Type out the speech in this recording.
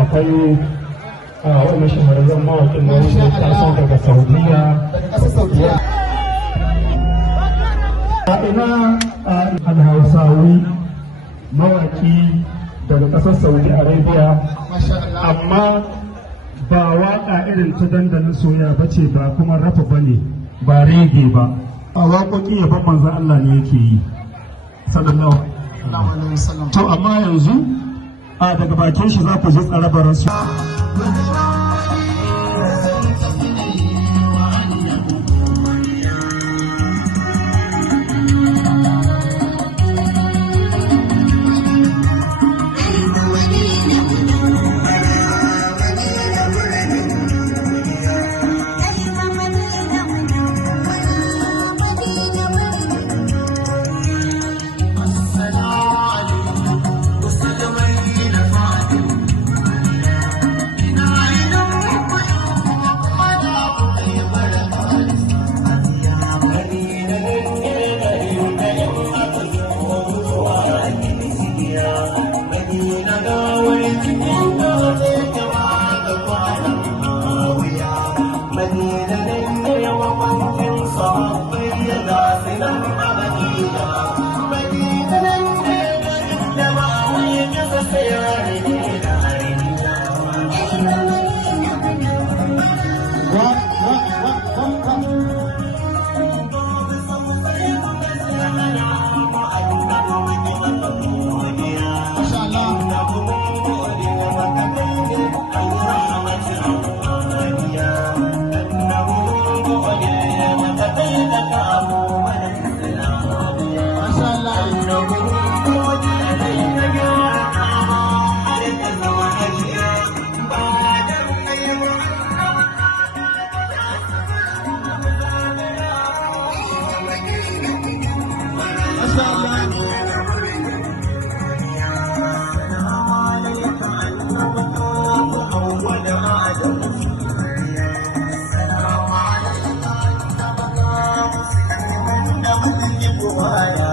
akwai wannan shahararren mawaƙin na wuce taso daga Saudiya. Ina Al-Hausawi mawaƙi daga ƙasar Saudi Arabia, amma ba waƙa irin ta dandalin soyayya ba ce, ba kuma rafa ba ne, ba rege ba, a waƙoƙi yabon manzan Allah ne yake yi sallallahu alaihi wasallam. To amma yanzu daga bakin shi za ku ji tsarabar su. Why?